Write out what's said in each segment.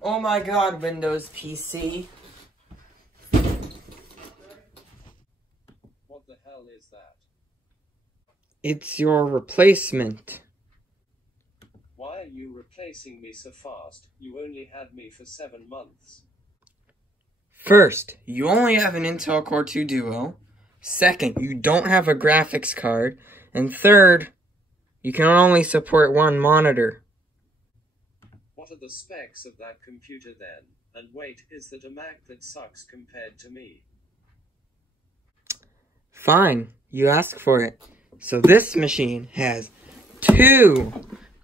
Oh my god, Windows PC. What the hell is that? It's your replacement. Why are you replacing me so fast? You only had me for 7 months. First, you only have an Intel Core 2 Duo. Second, you don't have a graphics card. And third, you can only support one monitor. What are the specs of that computer then? And wait, is that a Mac that sucks compared to me? Fine, you ask for it. So this machine has 2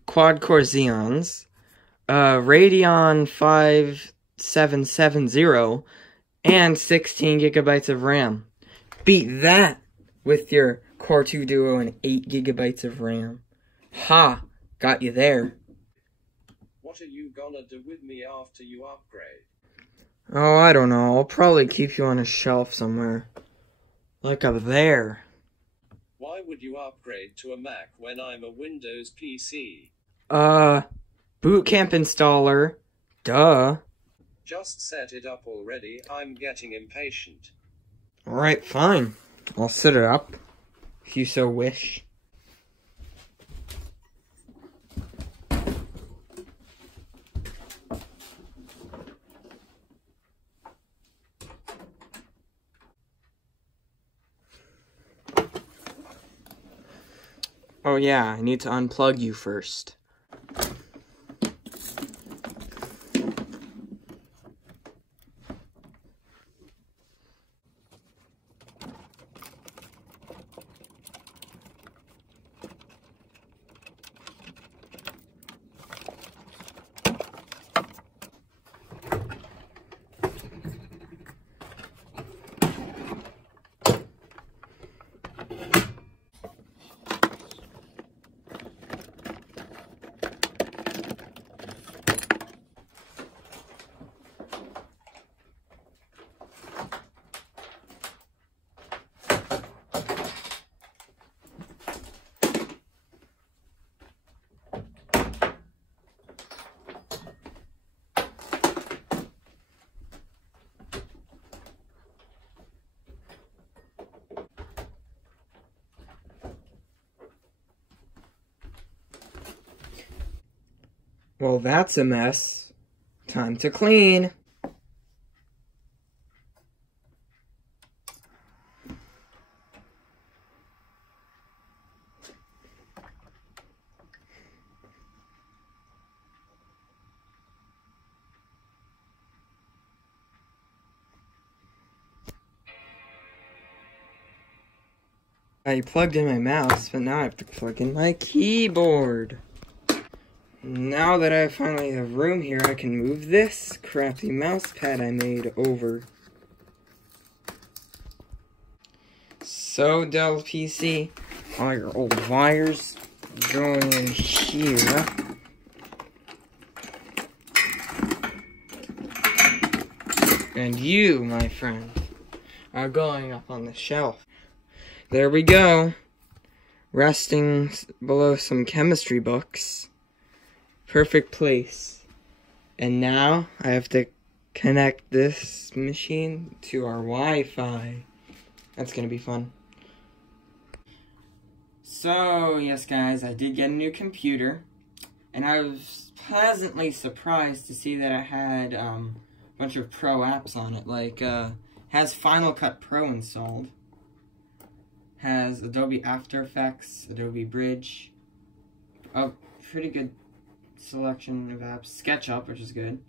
quad-core Xeons, Radeon 5770, and 16 gigabytes of RAM. Beat that with your Core 2 Duo and 8 gigabytes of RAM. Ha! Got you there. What are you gonna do with me after you upgrade? Oh, I don't know. I'll probably keep you on a shelf somewhere. Like up there. Why would you upgrade to a Mac when I'm a Windows PC? Boot camp installer. Duh. Just set it up already, I'm getting impatient. Alright, fine. I'll set it up, if you so wish. Oh yeah, I need to unplug you first. Well, that's a mess. Time to clean. I plugged in my mouse, but now I have to plug in my keyboard. Now that I finally have room here, I can move this crappy mouse pad I made over. So, Dell PC, all your old wires going in here. And you, my friend, are going up on the shelf. There we go. Resting below some chemistry books. Perfect place. And now I have to connect this machine to our Wi-Fi. That's gonna be fun. So, yes guys, I did get a new computer. And I was pleasantly surprised to see that it had a bunch of pro apps on it. Like, has Final Cut Pro installed. Has Adobe After Effects, Adobe Bridge. Oh, pretty good selection of apps. SketchUp, which is good.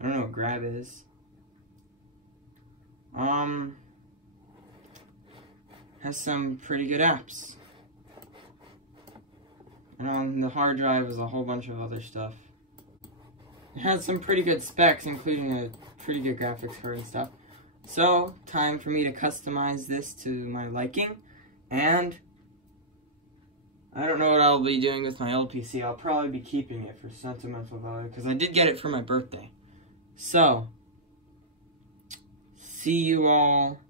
I don't know what Grab is. Has some pretty good apps. And on the hard drive is a whole bunch of other stuff. It has some pretty good specs, including a pretty good graphics card and stuff. So, time for me to customize this to my liking. And I don't know what I'll be doing with my old PC. I'll probably be keeping it for sentimental value, because I did get it for my birthday. So, see you all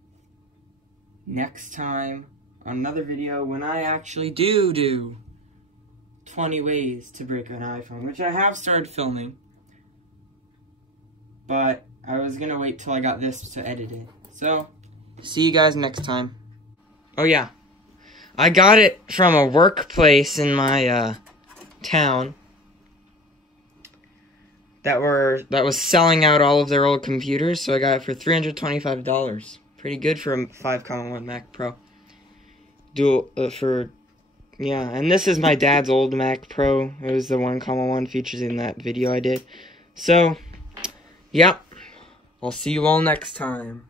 next time on another video when I actually do 20 ways to break an iPhone, which I have started filming. but I was gonna wait till I got this to edit it. So, see you guys next time. Oh yeah, I got it from a workplace in my town that was selling out all of their old computers, so I got it for $325. Pretty good for a 5.1 Mac Pro. Yeah, and this is my dad's old Mac Pro. It was the 1.1 featured in that video I did. So, yeah, I'll see you all next time.